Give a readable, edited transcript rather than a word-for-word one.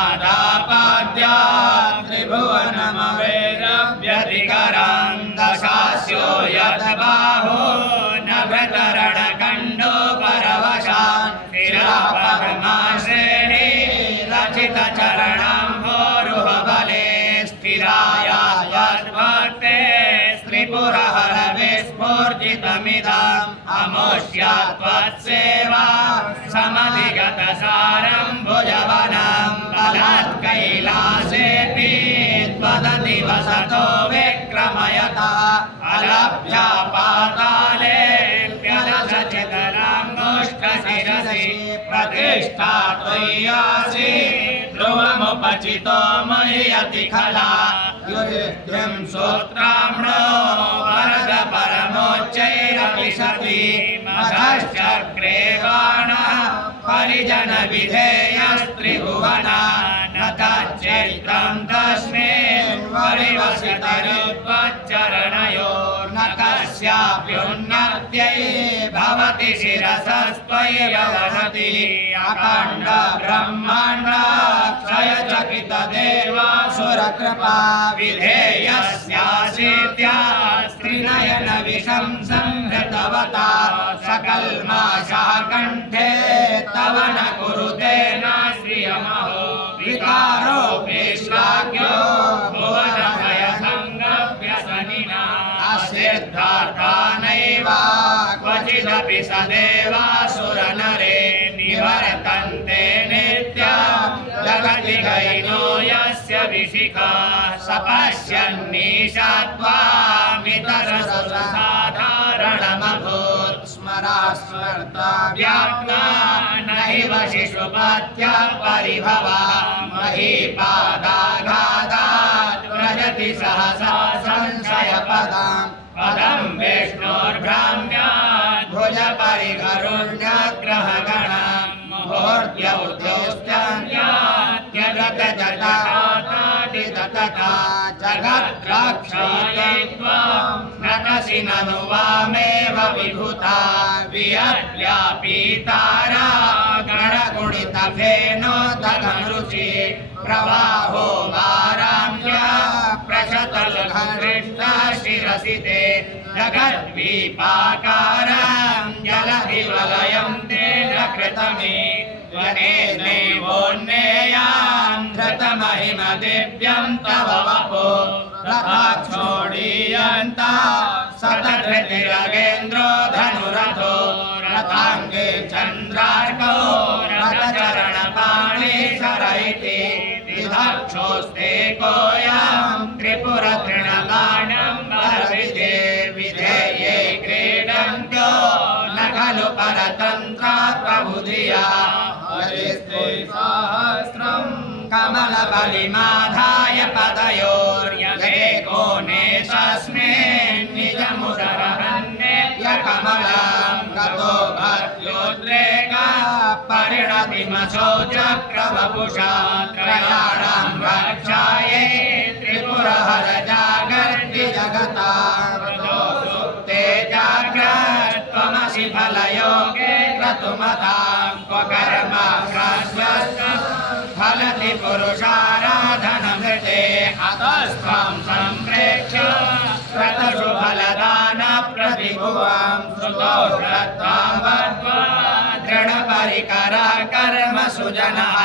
यत्नादापाद्या त्रिभुवनमवेरव्यधिकरान् दशास्यो यद्बाहो नभतरणकण्डो परवशान् शिरापद्माश्रेणी रचितचरणाम्भोरुहबले स्थिराया यद्भक्ते स्त्रिपुरहरविस्फूर्जितमिदम् अमुष्यात्वत्सेवा समधिगतसारं भुजवनं बलात्कैलासेऽपि त्वदति वसतो विक्रमयता अलभ्या पातालेऽप्यलसचितलाङ्गुष्ठशिरसि प्रतिष्ठा त्वय्यासि ध्रुवमुपचितो मह्यति खला युधिष्ठिं सूत्राम्नो वरद परमोच्चैरपि सति मधश्चक्रे बाणः परिजनविधेयस्त्रिभुवना न तच्चैत्रं तस्मिन् परिवसितरुत्वच्चरणयोर्न कस्याप्युन्नत्यै भवति शिरसस्त्वयैव वसति अखण्ड ब्रह्माण्डक्षयचकितदेवासुरकृपा विधेयस्यासीत्या स्त्रीनयन विषं संहृतवता सकल्माषः कण्ठे तव न कुरुते न श्रियमहो विकारोऽपि श्लाघ्यो भुवनभयसङ्गव्यसनिना असिद्धार्था नैव क्वचिदपि सदेवासुरनरे निवर्तन्ते नित्यं जगति गैनो यस्य विशिखा स पश्यन्निशात्वामितरससाधारणमभूत् स्मरास्मर्ता व्याप्ना नैव शिशुपत्या परिभवा महीपादाघातात् व्रजति सहसा संशयपदाम् पदं विष्णोर्भ्राम्यात् भुजपरिकरुण्यग्रहगणम् मुहूर्त्यौद्योस्त्यान्यात्यजगजटाटाटिततता जगद्रक्षायै त्वां नटसि ननु वामेव विभूता वियद्व्यापीतारा गणगुणितफेनोदघनृषि प्रवाहो वाराम्या प्रशतलघृष्टा शिरसि ते जगद्वीपाकारं जलधिवलयं तेन कृतमे वनेनैवोन्नेयां धृतमहिमदिव्यं तव वपो रथाक्षोणीयन्ता सतधृतिरगेन्द्रो धनुरथो रथाङ्गे चन्द्रार्कौ रथचरणपाणिशर इति विधक्षोस्ते कोऽयं त्रिपुरतृणबाणं बलविधे विधेये क्रीडन्त्यो न खलु परतन्त्रात्मबुधिया हरिस्ते सहस्रं कमलबलिमाधाय पदयोर्यदेकोनेशस्मिन् निजमुदरहन्नेत्यकमलं गतो भक्त्योद्रेका परिणतिमसौ चक्रवपुषा त्रयाणां रक्षायै त्रिपुरहर जागर्ति जगता सुप्ते जाग्रत्वमसि फलयोगे क्रतुमतां क्व कर्म फलति पुरुषाराधनमृते अतस्त्वं सम्प्रेक्ष्य क्रतुषु फलदानप्रतिभुवां श्रुतौ श्रद्धां बद्ध्वा दृढपरिकरः कर्मसु जनः